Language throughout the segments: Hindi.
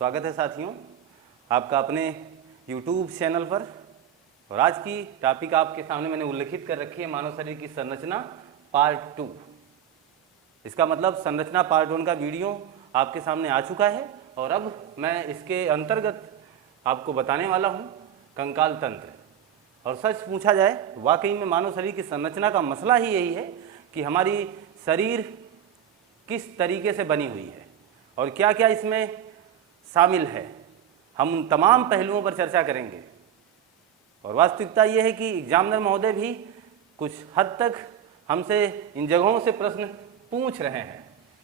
स्वागत है साथियों आपका अपने YouTube चैनल पर। और आज की टॉपिक आपके सामने मैंने उल्लेखित कर रखी है मानव शरीर की संरचना पार्ट 2। इसका मतलब संरचना पार्ट 1 का वीडियो आपके सामने आ चुका है और अब मैं इसके अंतर्गत आपको बताने वाला हूँ कंकाल तंत्र। और सच पूछा जाए वाकई में मानव शरीर की संरचना का मसला ही यही है कि हमारी शरीर किस तरीके से बनी हुई है और क्या क्या इसमें शामिल है। हम उन तमाम पहलुओं पर चर्चा करेंगे। और वास्तविकता ये है कि एग्जामिनर महोदय भी कुछ हद तक हमसे इन जगहों से प्रश्न पूछ रहे हैं,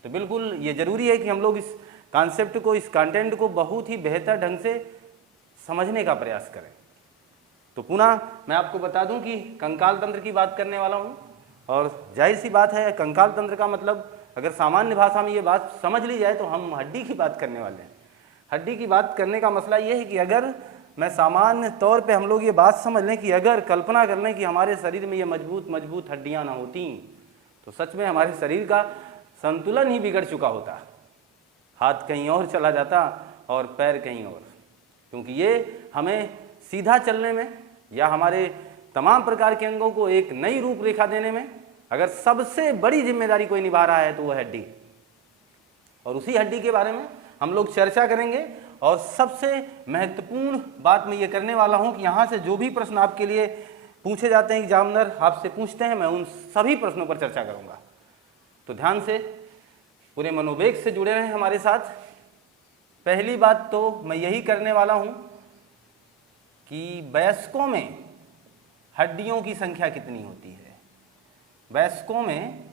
तो बिल्कुल ये ज़रूरी है कि हम लोग इस कॉन्सेप्ट को, इस कंटेंट को बहुत ही बेहतर ढंग से समझने का प्रयास करें। तो पुनः मैं आपको बता दूं कि कंकाल तंत्र की बात करने वाला हूं। और जाहिर सी बात है, कंकाल तंत्र का मतलब अगर सामान्य भाषा में ये बात समझ ली जाए तो हम हड्डी की बात करने वाले हैं। हड्डी की बात करने का मसला ये है कि अगर मैं सामान्य तौर पे हम लोग ये बात समझ लें कि अगर कल्पना कर लें कि हमारे शरीर में ये मजबूत मजबूत हड्डियां ना होती तो सच में हमारे शरीर का संतुलन ही बिगड़ चुका होता। हाथ कहीं और चला जाता और पैर कहीं और, क्योंकि ये हमें सीधा चलने में या हमारे तमाम प्रकार के अंगों को एक नई रूपरेखा देने में अगर सबसे बड़ी जिम्मेदारी कोई निभा रहा है तो वह हड्डी। और उसी हड्डी के बारे में हम लोग चर्चा करेंगे। और सबसे महत्वपूर्ण बात मैं ये करने वाला हूं कि यहाँ से जो भी प्रश्न आपके लिए पूछे जाते हैं, एग्जामिनर आपसे पूछते हैं, मैं उन सभी प्रश्नों पर चर्चा करूंगा। तो ध्यान से पूरे मनोवेग से जुड़े रहें हमारे साथ। पहली बात तो मैं यही करने वाला हूं कि वयस्कों में हड्डियों की संख्या कितनी होती है। वयस्कों में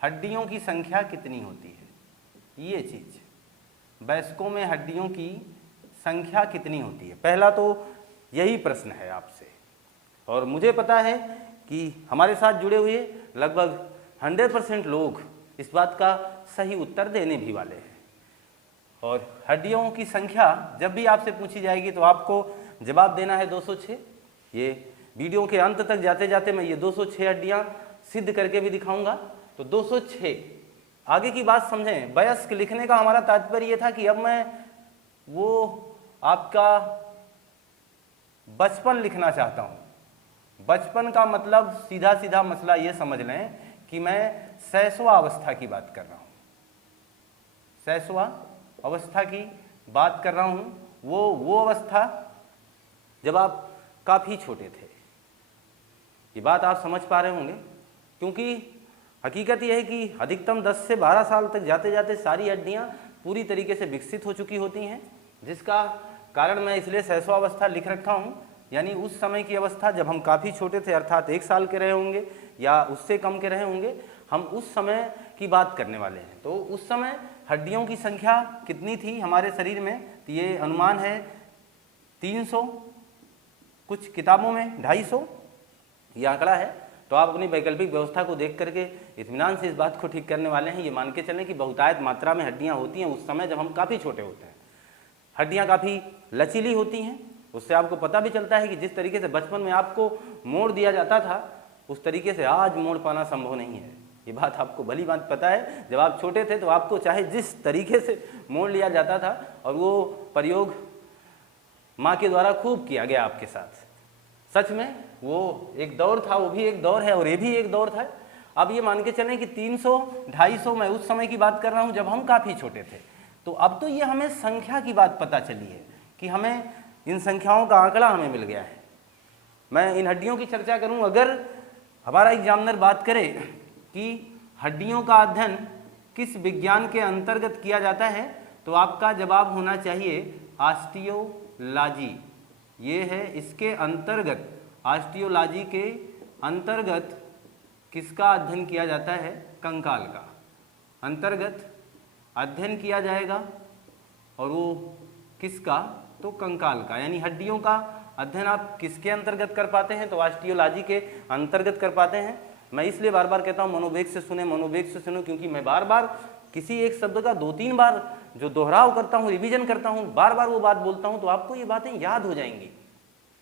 हड्डियों की संख्या कितनी होती है, ये चीज, वयस्कों में हड्डियों की संख्या कितनी होती है, पहला तो यही प्रश्न है आपसे। और मुझे पता है कि हमारे साथ जुड़े हुए लगभग 100% लोग इस बात का सही उत्तर देने भी वाले हैं। और हड्डियों की संख्या जब भी आपसे पूछी जाएगी तो आपको जवाब देना है 206। ये वीडियो के अंत तक जाते जाते मैं ये 206 हड्डियां सिद्ध करके भी दिखाऊंगा। तो 206। आगे की बात समझें। वयस्क लिखने का हमारा तात्पर्य ये था कि अब मैं वो आपका बचपन लिखना चाहता हूं। बचपन का मतलब सीधा सीधा मसला ये समझ लें कि मैं शैशवा अवस्था की बात कर रहा हूं। शैशवा अवस्था की बात कर रहा हूं। वो अवस्था जब आप काफी छोटे थे। ये बात आप समझ पा रहे होंगे, क्योंकि हकीकत यह है कि अधिकतम 10 से 12 साल तक जाते जाते सारी हड्डियां पूरी तरीके से विकसित हो चुकी होती हैं, जिसका कारण मैं इसलिए शैशवावस्था लिख रखा हूं। यानी उस समय की अवस्था जब हम काफ़ी छोटे थे, अर्थात 1 साल के रहे होंगे या उससे कम के रहे होंगे, हम उस समय की बात करने वाले हैं। तो उस समय हड्डियों की संख्या कितनी थी हमारे शरीर में, तो ये अनुमान है 300, कुछ किताबों में 250 ये आंकड़ा है। तो आप अपनी वैकल्पिक व्यवस्था को देख करके इत्मीनान से इस बात को ठीक करने वाले हैं। ये मान के चलें कि बहुतायत मात्रा में हड्डियां होती हैं उस समय जब हम काफ़ी छोटे होते हैं। हड्डियां काफ़ी लचीली होती हैं। उससे आपको पता भी चलता है कि जिस तरीके से बचपन में आपको मोड़ दिया जाता था उस तरीके से आज मोड़ पाना संभव नहीं है। ये बात आपको भली बात पता है। जब आप छोटे थे तो आपको चाहे जिस तरीके से मोड़ लिया जाता था, और वो प्रयोग माँ के द्वारा खूब किया गया आपके साथ। सच में वो एक दौर था, वो भी एक दौर है और ये भी एक दौर था। अब ये मान के चलें कि 300, 250 मैं उस समय की बात कर रहा हूँ जब हम काफ़ी छोटे थे। तो अब तो ये हमें संख्या की बात पता चली है कि हमें इन संख्याओं का आंकड़ा हमें मिल गया है। मैं इन हड्डियों की चर्चा करूँ। अगर हमारा एग्जामिनर बात करे कि हड्डियों का अध्ययन किस विज्ञान के अंतर्गत किया जाता है, तो आपका जवाब होना चाहिए ऑस्टियोलॉजी। ये है इसके अंतर्गत, ऑस्टियोलॉजी के अंतर्गत किसका अध्ययन किया जाता है, कंकाल का अंतर्गत अध्ययन किया जाएगा। और वो किसका, तो कंकाल का। यानी हड्डियों का अध्ययन आप किसके अंतर्गत कर पाते हैं, तो ऑस्टियोलॉजी के अंतर्गत कर पाते हैं। मैं इसलिए बार बार कहता हूँ मनोवेग से सुने, मनोवेग से सुनो, क्योंकि मैं बार बार किसी एक शब्द का 2-3 बार जो दोहराव करता हूँ, रिवीजन करता हूँ, बार बार वो बात बोलता हूँ, तो आपको ये बातें याद हो जाएंगी।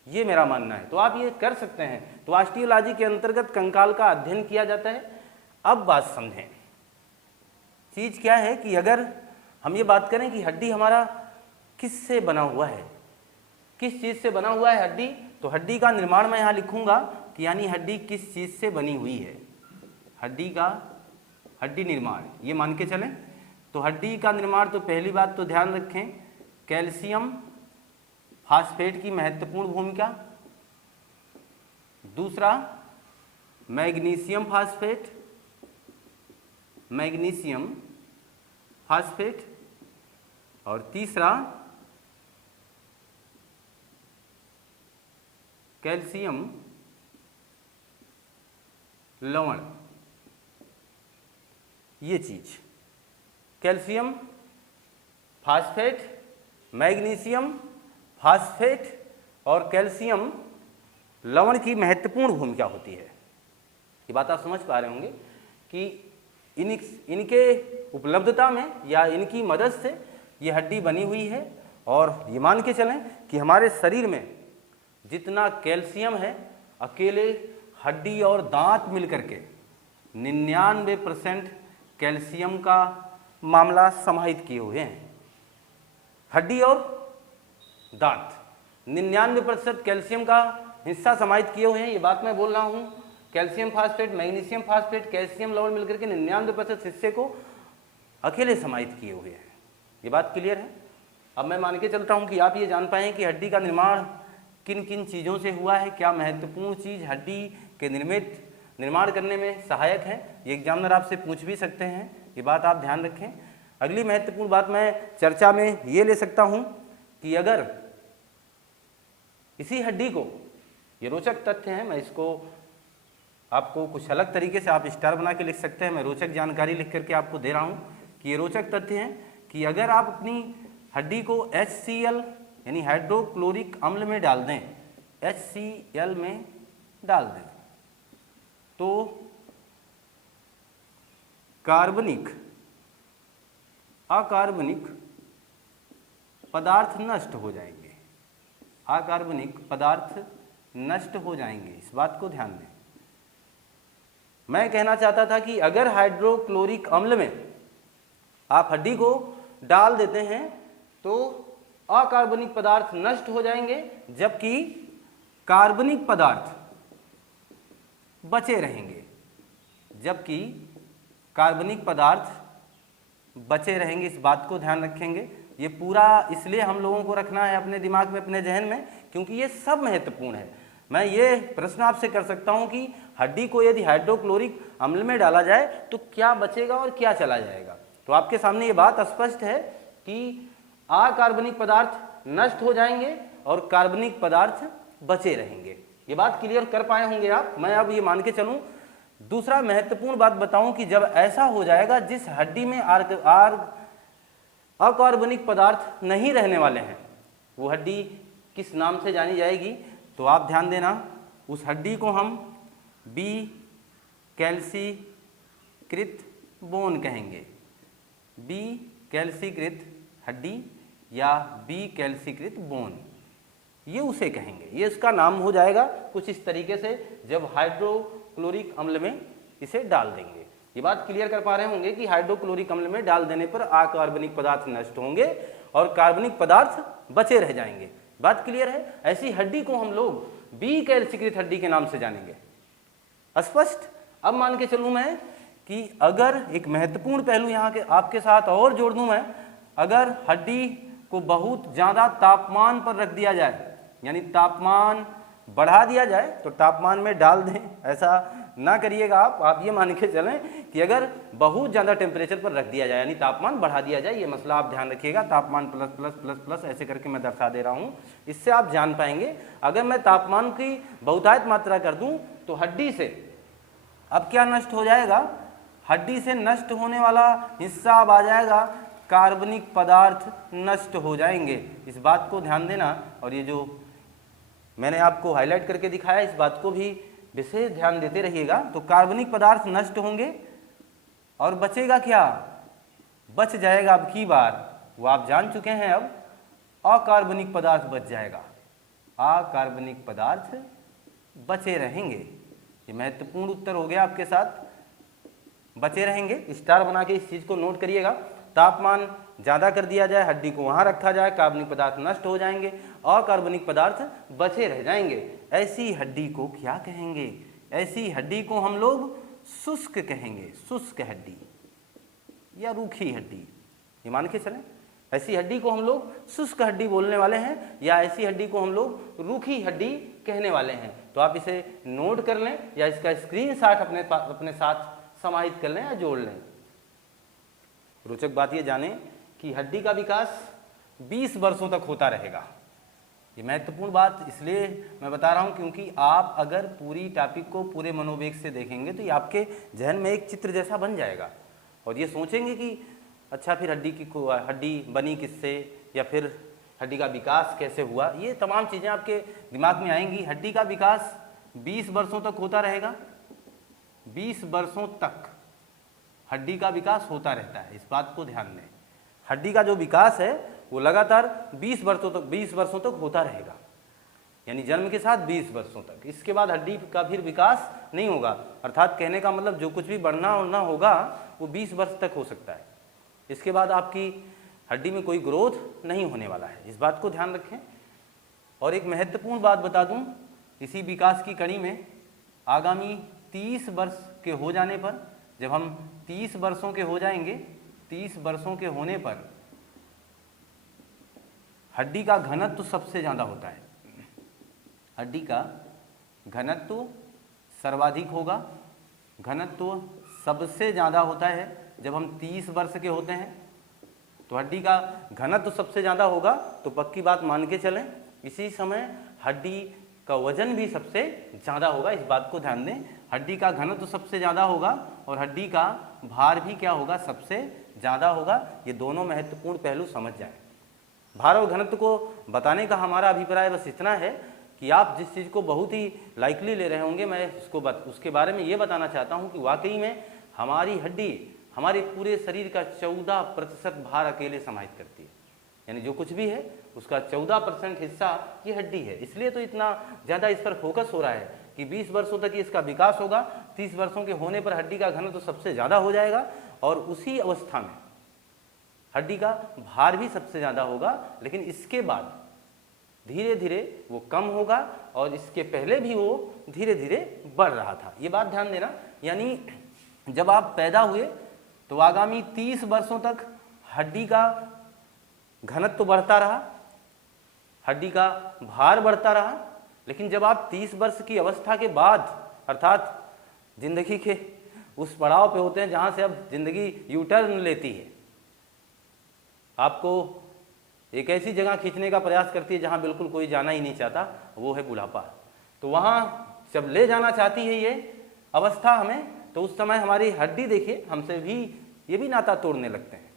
ये मेरा मानना है। तो आप ये कर सकते हैं। तो ऑस्टियोलॉजी के अंतर्गत कंकाल का अध्ययन किया जाता है। अब बात समझें, चीज क्या है कि अगर हम ये बात करें कि हड्डी हमारा किससे बना हुआ है, किस चीज़ से बना हुआ है हड्डी, तो हड्डी का निर्माण मैं यहाँ लिखूंगा कि यानी हड्डी किस चीज़ से बनी हुई है, हड्डी निर्माण ये मान के चलें। तो हड्डी का निर्माण, तो पहली बात तो ध्यान रखें कैल्शियम फास्फेट की महत्वपूर्ण भूमिका, दूसरा मैग्नीशियम फास्फेट, और तीसरा कैल्शियम लवण। ये चीज कैल्शियम फास्फेट, मैग्नीशियम फास्फेट और कैल्शियम लवण की महत्वपूर्ण भूमिका होती है। ये बात आप समझ पा रहे होंगे कि इनके उपलब्धता में या इनकी मदद से ये हड्डी बनी हुई है। और ये मान के चलें कि हमारे शरीर में जितना कैल्शियम है अकेले हड्डी और दांत मिलकर के 99% कैल्शियम का मामला समाहित किए हुए हैं। हड्डी और दांत 99% कैल्शियम का हिस्सा समाहित किए हुए हैं। ये बात मैं बोल रहा हूँ, calcium phosphate, magnesium phosphate, calcium लवण मिलकर के 99% हिस्से को अकेले समाहित किए हुए हैं। ये बात क्लियर है। अब मैं मान के चलता हूँ कि आप ये जान पाएँ कि हड्डी का निर्माण किन किन चीज़ों से हुआ है, क्या महत्वपूर्ण चीज़ हड्डी के निर्माण करने में सहायक है। ये एग्जामिनर आपसे पूछ भी सकते हैं, ये बात आप ध्यान रखें। अगली महत्वपूर्ण बात मैं चर्चा में ये ले सकता हूँ कि अगर इसी हड्डी को, ये रोचक तथ्य हैं, मैं इसको आपको कुछ अलग तरीके से आप स्टार बना के लिख सकते हैं, मैं रोचक जानकारी लिख करके आपको दे रहा हूँ कि ये रोचक तथ्य हैं कि अगर आप अपनी हड्डी को HCl यानी हाइड्रोक्लोरिक अम्ल में डाल दें, HCl में डाल दें, तो अकार्बनिक पदार्थ नष्ट हो जाएंगे, अकार्बनिक पदार्थ नष्ट हो जाएंगे। इस बात को ध्यान दें। मैं कहना चाहता था कि अगर हाइड्रोक्लोरिक अम्ल में आप हड्डी को डाल देते हैं तो अकार्बनिक पदार्थ नष्ट हो जाएंगे, जबकि कार्बनिक पदार्थ बचे रहेंगे, इस बात को ध्यान रखेंगे। ये पूरा इसलिए हम लोगों को रखना है अपने दिमाग में, अपने जहन में, क्योंकि ये सब महत्वपूर्ण है। मैं ये प्रश्न आपसे कर सकता हूं कि हड्डी को यदि हाइड्रोक्लोरिक अम्ल में डाला जाए तो क्या बचेगा और क्या चला जाएगा। तो आपके सामने ये बात स्पष्ट है कि अकार्बनिक पदार्थ नष्ट हो जाएंगे और कार्बनिक पदार्थ बचे रहेंगे। ये बात क्लियर कर पाए होंगे आप। मैं अब ये मान के चलूं, दूसरा महत्वपूर्ण बात बताऊं कि जब ऐसा हो जाएगा जिस हड्डी में अकार्बनिक पदार्थ नहीं रहने वाले हैं, वो हड्डी किस नाम से जानी जाएगी, तो आप ध्यान देना, उस हड्डी को हम बी कैल्सीकृत बोन कहेंगे, बी कैल्सीकृत हड्डी या बी कैल्सीकृत बोन, ये उसे कहेंगे। ये इसका नाम हो जाएगा कुछ इस तरीके से जब हाइड्रोक्लोरिक अम्ल में इसे डाल देंगे। ये बात क्लियर कर पा रहे होंगे कि हाइड्रोक्लोरिक अम्ल में डाल देने पर अकार्बनिक पदार्थ नष्ट होंगे और कार्बनिक पदार्थ बचे रह जाएंगे। बात क्लियर है। ऐसी हड्डी को हम लोग बी कैल्सीकृत हड्डी के नाम से जानेंगे। स्पष्ट। अब मान के चलूं मैं कि अगर एक महत्वपूर्ण पहलू यहाँ के आपके साथ और जोड़ दूं मैं, अगर हड्डी को बहुत ज्यादा तापमान पर रख दिया जाए, यानी तापमान बढ़ा दिया जाए, तो तापमान में डाल दें, ऐसा ना करिएगा आप ये मान के चलें कि अगर बहुत ज़्यादा टेम्परेचर पर रख दिया जाए यानी तापमान बढ़ा दिया जाए, ये मसला आप ध्यान रखिएगा। तापमान प्लस प्लस प्लस प्लस ऐसे करके मैं दर्शा दे रहा हूँ, इससे आप जान पाएंगे। अगर मैं तापमान की बहुतायत मात्रा कर दूँ तो हड्डी से अब क्या नष्ट हो जाएगा, हड्डी से नष्ट होने वाला हिस्सा अब आ जाएगा, कार्बनिक पदार्थ नष्ट हो जाएंगे। इस बात को ध्यान देना, और ये जो मैंने आपको हाईलाइट करके दिखाया इस बात को भी विशेष ध्यान देते रहिएगा। तो कार्बनिक पदार्थ नष्ट होंगे और बचेगा क्या, बच जाएगा अब की बार, वो आप जान चुके हैं, अब अकार्बनिक पदार्थ बच जाएगा, अकार्बनिक पदार्थ बचे रहेंगे। ये महत्वपूर्ण उत्तर हो गया आपके साथ, बचे रहेंगे। स्टार बना के इस चीज को नोट करिएगा। तापमान ज़्यादा कर दिया जाए, हड्डी को वहाँ रखा जाए, कार्बनिक पदार्थ नष्ट हो जाएंगे, अकार्बनिक पदार्थ बचे रह जाएंगे। ऐसी हड्डी को क्या कहेंगे? ऐसी हड्डी को हम लोग शुष्क कहेंगे, शुष्क हड्डी या रूखी हड्डी। ये मान के चलें, ऐसी हड्डी को हम लोग शुष्क हड्डी बोलने वाले हैं या ऐसी हड्डी को हम लोग रूखी हड्डी कहने वाले हैं। तो आप इसे नोट कर लें या इसका स्क्रीनशॉट अपने साथ समाहित कर लें या जोड़ लें। रोचक बात ये जानें कि हड्डी का विकास 20 वर्षों तक होता रहेगा। ये महत्वपूर्ण बात इसलिए मैं बता रहा हूँ क्योंकि आप अगर पूरी टॉपिक को पूरे मनोवेग से देखेंगे तो ये आपके जहन में एक चित्र जैसा बन जाएगा और ये सोचेंगे कि अच्छा फिर हड्डी बनी किससे या फिर हड्डी का विकास कैसे हुआ। ये तमाम चीज़ें आपके दिमाग में आएंगी। हड्डी का विकास 20 वर्षों तक होता रहेगा। 20 वर्षों तक हड्डी का विकास होता रहता है, इस बात को ध्यान दें। हड्डी का जो विकास है वो लगातार 20 वर्षों तक होता रहेगा, यानी जन्म के साथ 20 वर्षों तक। इसके बाद हड्डी का फिर विकास नहीं होगा, अर्थात कहने का मतलब जो कुछ भी बढ़ना होना होगा वो 20 वर्ष तक हो सकता है। इसके बाद आपकी हड्डी में कोई ग्रोथ नहीं होने वाला है, इस बात को ध्यान रखें। और एक महत्वपूर्ण बात बता दूं, इसी विकास की कड़ी में आगामी 30 वर्ष के हो जाने पर, जब हम 30 वर्षों के हो जाएंगे, 30 वर्षों के होने पर हड्डी का घनत्व सबसे ज़्यादा होता है। हड्डी का घनत्व सर्वाधिक होगा, घनत्व सबसे ज़्यादा होता है जब हम 30 वर्ष के होते हैं। तो हड्डी का घनत्व सबसे ज़्यादा होगा तो पक्की बात मान के चलें, इसी समय हड्डी का वजन भी सबसे ज़्यादा होगा, इस बात को ध्यान दें। हड्डी का घनत्व सबसे ज़्यादा होगा और हड्डी का भार भी क्या होगा? सबसे ज़्यादा होगा। ये दोनों महत्वपूर्ण पहलू समझ जाएं। भार और घनत्व को बताने का हमारा अभिप्राय बस इतना है कि आप जिस चीज़ को बहुत ही लाइकली ले रहे होंगे, मैं उसके बारे में ये बताना चाहता हूँ कि वाकई में हमारी हड्डी हमारे पूरे शरीर का 14% भार अकेले समाहित करती है, यानी जो कुछ भी है उसका 14% हिस्सा ये हड्डी है। इसलिए तो इतना ज़्यादा इस पर फोकस हो रहा है कि 20 वर्षों तक इसका विकास होगा, 30 वर्षों के होने पर हड्डी का घनत्व तो सबसे ज़्यादा हो जाएगा और उसी अवस्था में हड्डी का भार भी सबसे ज़्यादा होगा। लेकिन इसके बाद धीरे धीरे वो कम होगा और इसके पहले भी वो धीरे धीरे बढ़ रहा था। ये बात ध्यान देना, यानी जब आप पैदा हुए तो आगामी 30 वर्षों तक हड्डी का घनत्व बढ़ता रहा, हड्डी का भार बढ़ता रहा। लेकिन जब आप 30 वर्ष की अवस्था के बाद, अर्थात जिंदगी के उस पड़ाव पे होते हैं जहाँ से अब जिंदगी यू टर्न लेती है, आपको एक ऐसी जगह खींचने का प्रयास करती है जहाँ बिल्कुल कोई जाना ही नहीं चाहता, वो है बुढ़ापा। तो वहाँ जब ले जाना चाहती है ये अवस्था हमें, तो उस समय हमारी हड्डी देखिए हमसे भी ये भी नाता तोड़ने लगते हैं।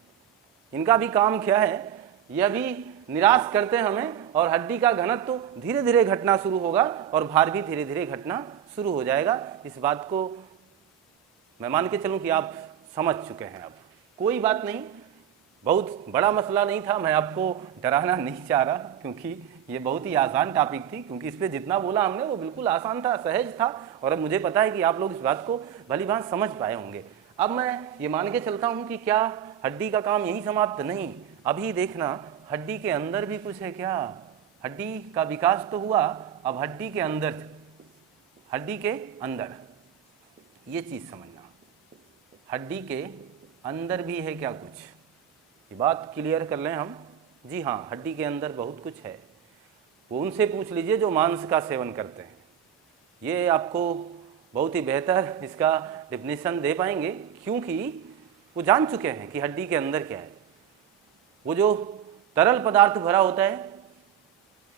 इनका भी काम क्या है? यह भी निराश करते हैं हमें और हड्डी का घनत्व तो धीरे धीरे घटना शुरू होगा और भार भी धीरे धीरे घटना शुरू हो जाएगा। इस बात को मैं मान के चलूं कि आप समझ चुके हैं। अब कोई बात नहीं, बहुत बड़ा मसला नहीं था, मैं आपको डराना नहीं चाह रहा क्योंकि ये बहुत ही आसान टॉपिक थी, क्योंकि इस पर जितना बोला हमने वो बिल्कुल आसान था, सहज था और अब मुझे पता है कि आप लोग इस बात को भली भांति समझ पाए होंगे। अब मैं ये मान के चलता हूँ कि क्या हड्डी का काम यहीं समाप्त नहीं, अभी देखना हड्डी के अंदर भी कुछ है क्या। हड्डी का विकास तो हुआ, अब हड्डी के अंदर ये चीज़ समझना, हड्डी के अंदर भी है क्या कुछ, ये बात क्लियर कर लें हम। जी हाँ, हड्डी के अंदर बहुत कुछ है। वो उनसे पूछ लीजिए जो मांस का सेवन करते हैं, ये आपको बहुत ही बेहतर इसका डिफिनेशन दे पाएंगे, क्योंकि वो जान चुके हैं कि हड्डी के अंदर क्या है। वो जो तरल पदार्थ भरा होता है,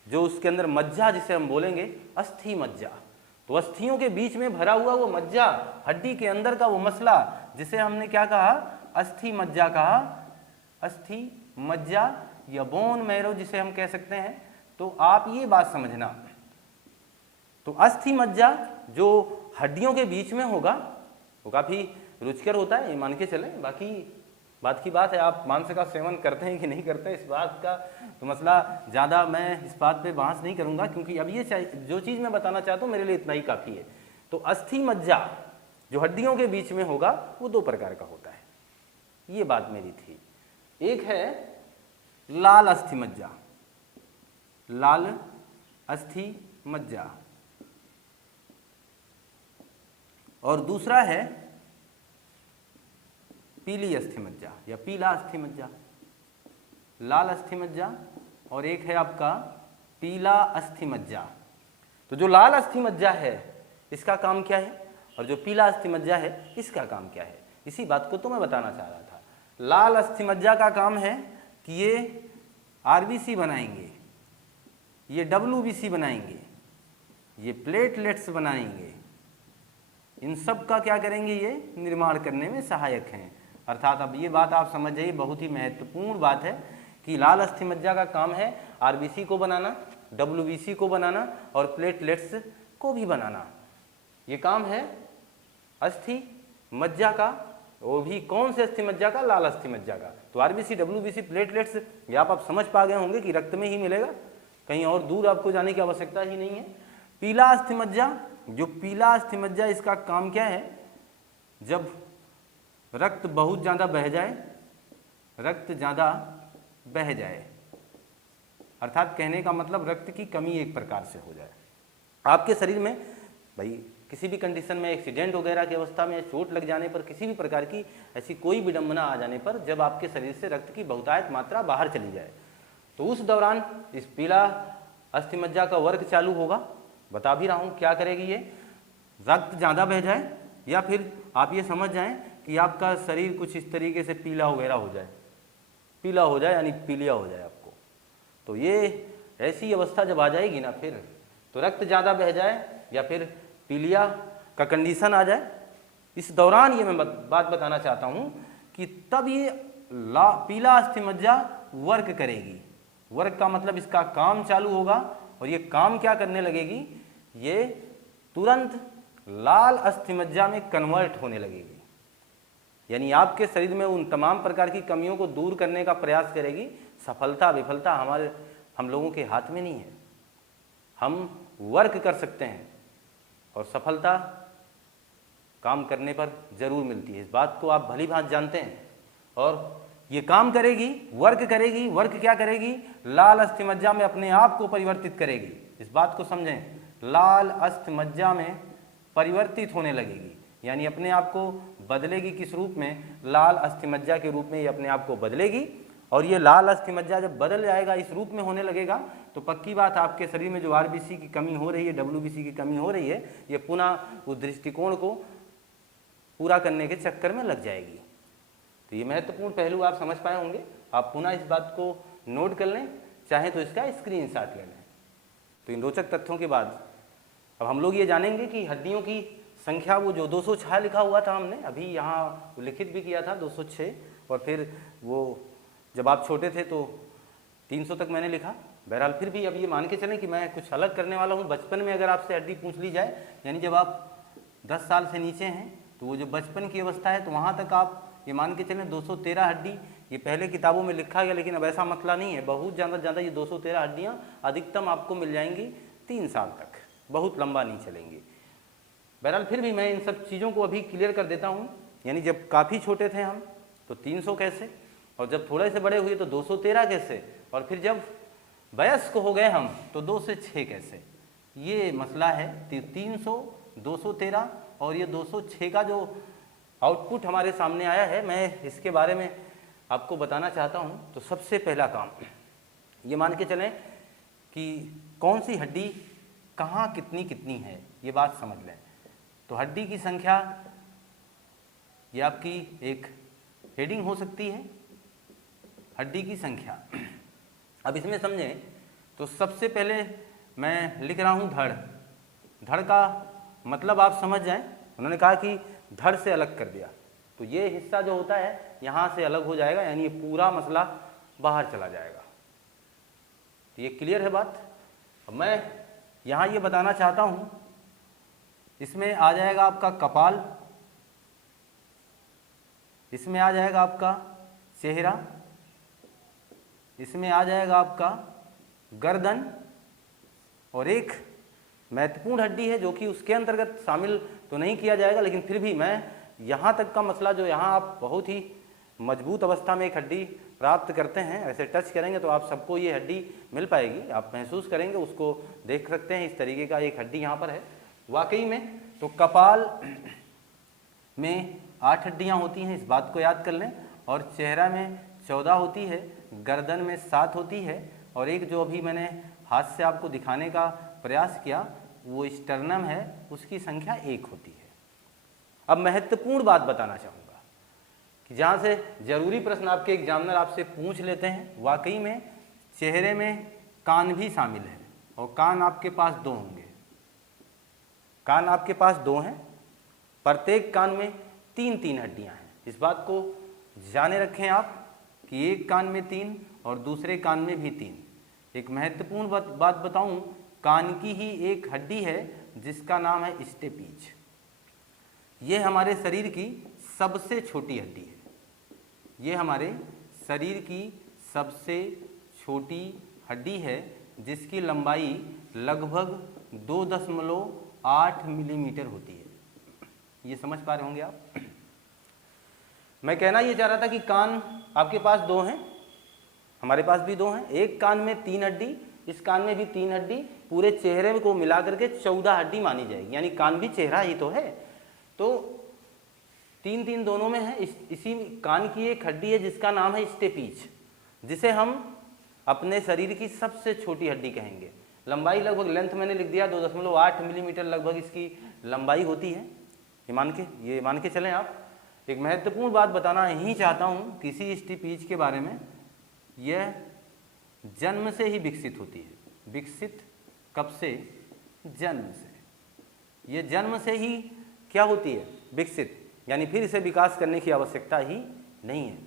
जो उसके अंदर मज्जा जिसे हम बोलेंगे अस्थि मज्जा, तो अस्थियों के बीच में भरा हुआ वो मज्जा, हड्डी के अंदर का वो मसला जिसे हमने क्या कहा, अस्थि मज्जा कहा, अस्थि मज्जा या बोन मैरो जिसे हम कह सकते हैं। तो आप ये बात समझना, तो अस्थि मज्जा जो हड्डियों के बीच में होगा वो काफ़ी रुचिकर होता है, ये मान के चलें। बाकी बात की बात है आप मांस का सेवन करते हैं कि नहीं करते, इस बात का तो मसला ज़्यादा मैं इस बात पे बहस नहीं करूँगा, क्योंकि अब ये जो चीज़ मैं बताना चाहता हूँ मेरे लिए इतना ही काफ़ी है। तो अस्थि मज्जा जो हड्डियों के बीच में होगा वो 2 प्रकार का होता है, ये बात मेरी थी। एक है लाल अस्थि मज्जा, लाल अस्थि मज्जा, और दूसरा है पीली अस्थि मज्जा या पीला अस्थि मज्जा। लाल अस्थि मज्जा और एक है आपका पीला अस्थि मज्जा। तो जो लाल अस्थि मज्जा है इसका काम क्या है और जो पीला अस्थि मज्जा है इसका काम क्या है, इसी बात को तो मैं बताना चाह रहा था। लाल अस्थि मज्जा का काम है कि ये आरबीसी बनाएंगे, ये डब्ल्यूबीसी बनाएंगे, ये प्लेटलेट्स बनाएंगे, इन सब का क्या करेंगे, ये निर्माण करने में सहायक हैं। अर्थात अब ये बात आप समझ जाइए, बहुत ही महत्वपूर्ण बात है कि लाल अस्थि मज्जा का काम है आरबीसी को बनाना, डब्ल्यूबीसी को बनाना और प्लेटलेट्स को भी बनाना। ये काम है अस्थि मज्जा का, वो भी कौन से अस्थि मज्जा का, लाल अस्थि मज्जा का। तो आरबीसी, डब्ल्यूबीसी, प्लेटलेट्स ये आप समझ पा गए होंगे कि रक्त में ही मिलेगा, कहीं और दूर आपको जाने की आवश्यकता ही नहीं है। पीला अस्थि मज्जा, जो पीला अस्थि मज्जा इसका काम क्या है, जब रक्त बहुत ज़्यादा बह जाए, रक्त ज़्यादा बह जाए, अर्थात कहने का मतलब रक्त की कमी एक प्रकार से हो जाए आपके शरीर में। भाई किसी भी कंडीशन में, एक्सीडेंट वगैरह की अवस्था में, चोट लग जाने पर, किसी भी प्रकार की ऐसी कोई विडंबना आ जाने पर, जब आपके शरीर से रक्त की बहुतायत मात्रा बाहर चली जाए, तो उस दौरान इस पीला अस्थि मज्जा का वर्क चालू होगा। बता भी रहा हूँ क्या करेगी ये, रक्त ज़्यादा बह जाए या फिर आप ये समझ जाएं कि आपका शरीर कुछ इस तरीके से पीला वगैरह हो जाए, पीला हो जाए यानी पीलिया हो जाए आपको, तो ये ऐसी अवस्था जब आ जाएगी ना, फिर तो रक्त ज़्यादा बह जाए या फिर पीलिया का कंडीशन आ जाए, इस दौरान ये मैं बात बताना चाहता हूँ कि तब ये पीला अस्थि मज्जा वर्क करेगी। वर्क का मतलब इसका काम चालू होगा और ये काम क्या करने लगेगी, ये तुरंत लाल अस्थि मज्जा में कन्वर्ट होने लगेगी, यानी आपके शरीर में उन तमाम प्रकार की कमियों को दूर करने का प्रयास करेगी। सफलता विफलता हम लोगों के हाथ में नहीं है, हम वर्क कर सकते हैं और सफलता काम करने पर जरूर मिलती है, इस बात को आप भली भांति जानते हैं। और ये काम करेगी, वर्क करेगी। वर्क क्या करेगी, लाल अस्थि मज्जा में अपने आप को परिवर्तित करेगी, इस बात को समझें, लाल अस्थि मज्जा में परिवर्तित होने लगेगी, यानी अपने आप को बदलेगी। किस रूप में, लाल अस्थि मज्जा के रूप में ये अपने आप को बदलेगी। और ये लाल अस्थि मज्जा जब बदल जाएगा, इस रूप में होने लगेगा, तो पक्की बात आपके शरीर में जो आरबीसी की कमी हो रही है, डब्ल्यूबीसी की कमी हो रही है, ये पुनः उस दृष्टिकोण को पूरा करने के चक्कर में लग जाएगी। तो ये महत्वपूर्ण पहलू आप समझ पाए होंगे। आप पुनः इस बात को नोट कर लें, चाहे तो इसका स्क्रीनशॉट ले लें। तो इन रोचक तथ्यों के बाद अब हम लोग ये जानेंगे कि हड्डियों की संख्या, वो जो 206 लिखा हुआ था हमने अभी यहाँ लिखित भी किया था 206, और फिर वो जब आप छोटे थे तो 300 तक मैंने लिखा। बहरहाल फिर भी अब ये मान के चलें कि मैं कुछ अलग करने वाला हूँ। बचपन में अगर आपसे हड्डी पूछ ली जाए, यानी जब आप 10 साल से नीचे हैं, तो वो जो बचपन की अवस्था है, तो वहाँ तक आप ये मान के चलें 213 हड्डी, ये पहले किताबों में लिखा गया, लेकिन अब ऐसा मसला नहीं है। बहुत ज़्यादा ये 213 हड्डियाँ अधिकतम आपको मिल जाएंगी 3 साल तक, बहुत लंबा नहीं चलेंगी। बहरहाल फिर भी मैं इन सब चीज़ों को अभी क्लियर कर देता हूँ। यानी जब काफ़ी छोटे थे हम तो 300 कैसे, और जब थोड़े से बड़े हुए तो 213 कैसे, और फिर जब वयस्क हो गए हम तो 2 से 6 कैसे, ये मसला है। 300, 213 और ये 206 का जो आउटपुट हमारे सामने आया है, मैं इसके बारे में आपको बताना चाहता हूँ। तो सबसे पहला काम ये मान के चलें कि कौन सी हड्डी कहाँ कितनी कितनी है, ये बात समझ लें। तो हड्डी की संख्या ये आपकी एक हेडिंग हो सकती है, हड्डी की संख्या। अब इसमें समझें तो सबसे पहले मैं लिख रहा हूँ धड़। धड़ का मतलब आप समझ जाएं, उन्होंने कहा कि धड़ से अलग कर दिया, तो ये हिस्सा जो होता है यहाँ से अलग हो जाएगा, यानी ये पूरा मसला बाहर चला जाएगा। तो ये क्लियर है बात। अब मैं यहाँ ये बताना चाहता हूँ, इसमें आ जाएगा आपका कपाल, इसमें आ जाएगा आपका चेहरा, इसमें आ जाएगा आपका गर्दन, और एक महत्वपूर्ण हड्डी है जो कि उसके अंतर्गत शामिल तो नहीं किया जाएगा, लेकिन फिर भी मैं यहाँ तक का मसला जो यहाँ आप बहुत ही मजबूत अवस्था में एक हड्डी प्राप्त करते हैं, ऐसे टच करेंगे तो आप सबको ये हड्डी मिल पाएगी, आप महसूस करेंगे, उसको देख सकते हैं। इस तरीके का एक हड्डी यहाँ पर है वाकई में। तो कपाल में 8 हड्डियाँ होती हैं, इस बात को याद कर लें, और चेहरा में 14 होती है, गर्दन में 7 होती है, और एक जो अभी मैंने हाथ से आपको दिखाने का प्रयास किया वो स्टर्नम है, उसकी संख्या 1 होती है। अब महत्वपूर्ण बात बताना चाहूँगा कि जहाँ से जरूरी प्रश्न आपके एग्जामिनर आपसे पूछ लेते हैं, वाकई में चेहरे में कान भी शामिल है, और कान आपके पास 2 होंगे। कान आपके पास 2 हैं, प्रत्येक कान में 3-3 हड्डियां हैं। इस बात को जाने रखें आप कि एक कान में 3 और दूसरे कान में भी 3। एक महत्वपूर्ण बात बताऊं, कान की ही एक हड्डी है जिसका नाम है स्टेपीज। ये हमारे शरीर की सबसे छोटी हड्डी है, ये हमारे शरीर की सबसे छोटी हड्डी है, जिसकी लंबाई लगभग 2.8 मिलीमीटर होती है। ये समझ पा रहे होंगे आप। मैं कहना ये चाह रहा था कि कान आपके पास 2 हैं, हमारे पास भी 2 हैं, एक कान में 3 हड्डी, इस कान में भी 3 हड्डी, पूरे चेहरे को मिला करके 14 हड्डी मानी जाएगी, यानी कान भी चेहरा ही तो है। तो 3-3 दोनों में है। इसी कान की एक हड्डी है जिसका नाम है स्टेपीज, जिसे हम अपने शरीर की सबसे छोटी हड्डी कहेंगे। लंबाई लगभग, लेंथ मैंने लिख दिया 2.8 मिलीमीटर लगभग इसकी लंबाई होती है। ये मान के चलें आप। एक महत्वपूर्ण बात बताना यही चाहता हूँ किसी स्टेपीज के बारे में, यह जन्म से ही विकसित होती है। विकसित कब से? जन्म से। ये जन्म से ही क्या होती है? विकसित, यानी फिर इसे विकास करने की आवश्यकता ही नहीं है।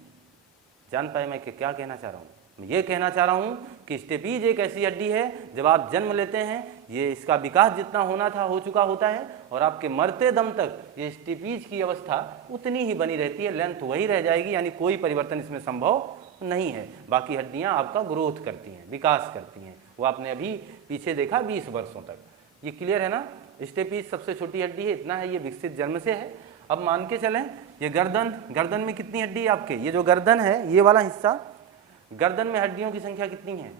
जान पाए मैं क्या कहना चाह रहा हूँ? मैं ये कहना चाह रहा हूँ कि स्टेपीज एक ऐसी हड्डी है, जब आप जन्म लेते हैं ये इसका विकास जितना होना था हो चुका होता है, और आपके मरते दम तक ये स्टेपीज की अवस्था उतनी ही बनी रहती है, लेंथ वही रह जाएगी, यानी कोई परिवर्तन इसमें संभव नहीं है। बाकी हड्डियाँ आपका ग्रोथ करती हैं, विकास करती हैं, वो आपने अभी पीछे देखा 20 वर्षों तक। ये क्लियर है ना? स्टेपीज सबसे छोटी हड्डी है, इतना है, ये विकसित जन्म से है। अब मान के चलें ये गर्दन में कितनी हड्डी है आपके? ये जो गर्दन है, ये वाला हिस्सा, गर्दन में हड्डियों की संख्या कितनी है?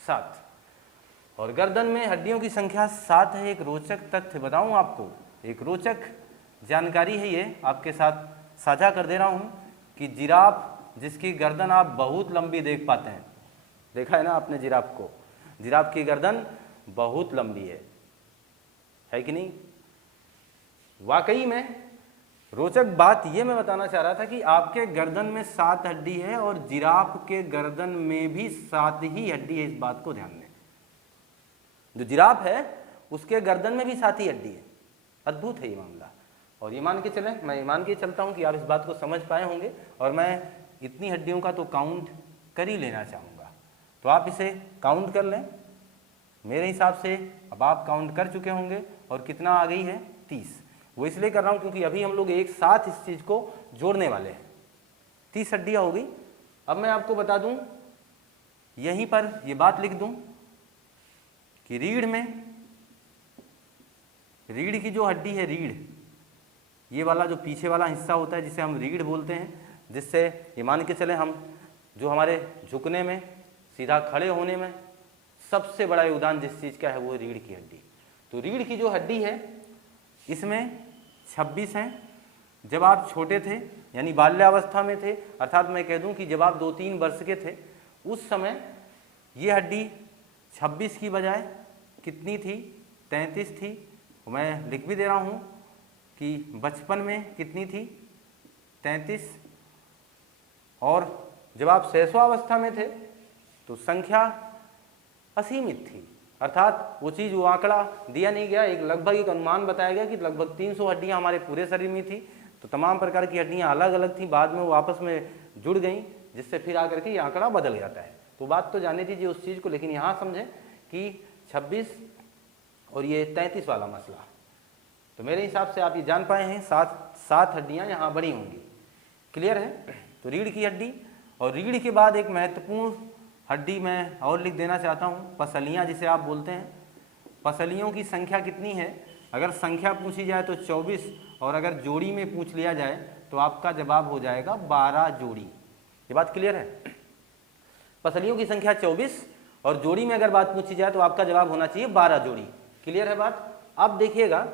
7। और गर्दन में हड्डियों की संख्या 7 है। एक रोचक तथ्य बताऊं आपको, एक रोचक जानकारी है, ये आपके साथ साझा कर दे रहा हूं कि जिराफ, जिसकी गर्दन आप बहुत लंबी देख पाते हैं, देखा है ना आपने जिराफ को? जिराफ की गर्दन बहुत लंबी है कि नहीं? वाकई में रोचक बात ये मैं बताना चाह रहा था कि आपके गर्दन में 7 हड्डी है और जिराफ के गर्दन में भी 7 ही हड्डी है। इस बात को ध्यान दें, जो जिराफ है उसके गर्दन में भी 7 ही हड्डी है। अद्भुत है ये मामला। और ये मान के चलें, मैं ये मान के चलता हूँ कि आप इस बात को समझ पाए होंगे, और मैं इतनी हड्डियों का तो काउंट कर ही लेना चाहूँगा। तो आप इसे काउंट कर लें मेरे हिसाब से। अब आप काउंट कर चुके होंगे, और कितना आ गई है? 30। वो इसलिए कर रहा हूं क्योंकि अभी हम लोग एक साथ इस चीज को जोड़ने वाले हैं। 30 हड्डियां हो गई। अब मैं आपको बता दूं, यहीं पर ये बात लिख दूं कि रीढ़ की जो हड्डी है, रीढ़, ये वाला जो पीछे वाला हिस्सा होता है जिसे हम रीढ़ बोलते हैं, जिससे ये मान के चले हम जो हमारे झुकने में, सीधा खड़े होने में सबसे बड़ा योगदान जिस चीज का है वो रीढ़ की हड्डी। तो रीढ़ की जो हड्डी है इसमें 26 हैं। जब आप छोटे थे, यानी बाल्यावस्था में थे, अर्थात मैं कह दूं कि जब आप 2-3 वर्ष के थे, उस समय ये हड्डी 26 की बजाय कितनी थी? 33 थी। मैं लिख भी दे रहा हूं कि बचपन में कितनी थी? 33। और जब आप शैशवावस्था में थे तो संख्या असीमित थी, अर्थात वो चीज़, वो आंकड़ा दिया नहीं गया, एक लगभग एक अनुमान बताया गया कि लगभग 300 हड्डियां हमारे पूरे शरीर में थी। तो तमाम प्रकार की हड्डियां अलग अलग थी, बाद में वो आपस में जुड़ गई, जिससे फिर आकर के ये आंकड़ा बदल जाता है। तो बात तो जाने दीजिए उस चीज़ को, लेकिन यहाँ समझें कि 26 और ये 33 वाला मसला। तो मेरे हिसाब से आप ये जान पाए हैं 7 हड्डियाँ यहाँ बड़ी होंगी। क्लियर है? तो रीढ़ की हड्डी, और रीढ़ के बाद एक महत्वपूर्ण हड्डी मैं और लिख देना चाहता हूँ, पसलियाँ जिसे आप बोलते हैं। पसलियों की संख्या कितनी है? अगर संख्या पूछी जाए तो 24, और अगर जोड़ी में पूछ लिया जाए तो आपका जवाब हो जाएगा 12 जोड़ी। ये बात क्लियर है? पसलियों की संख्या 24 और जोड़ी में अगर बात पूछी जाए तो आपका जवाब होना चाहिए 12 जोड़ी। क्लियर है बात? अब देखिएगा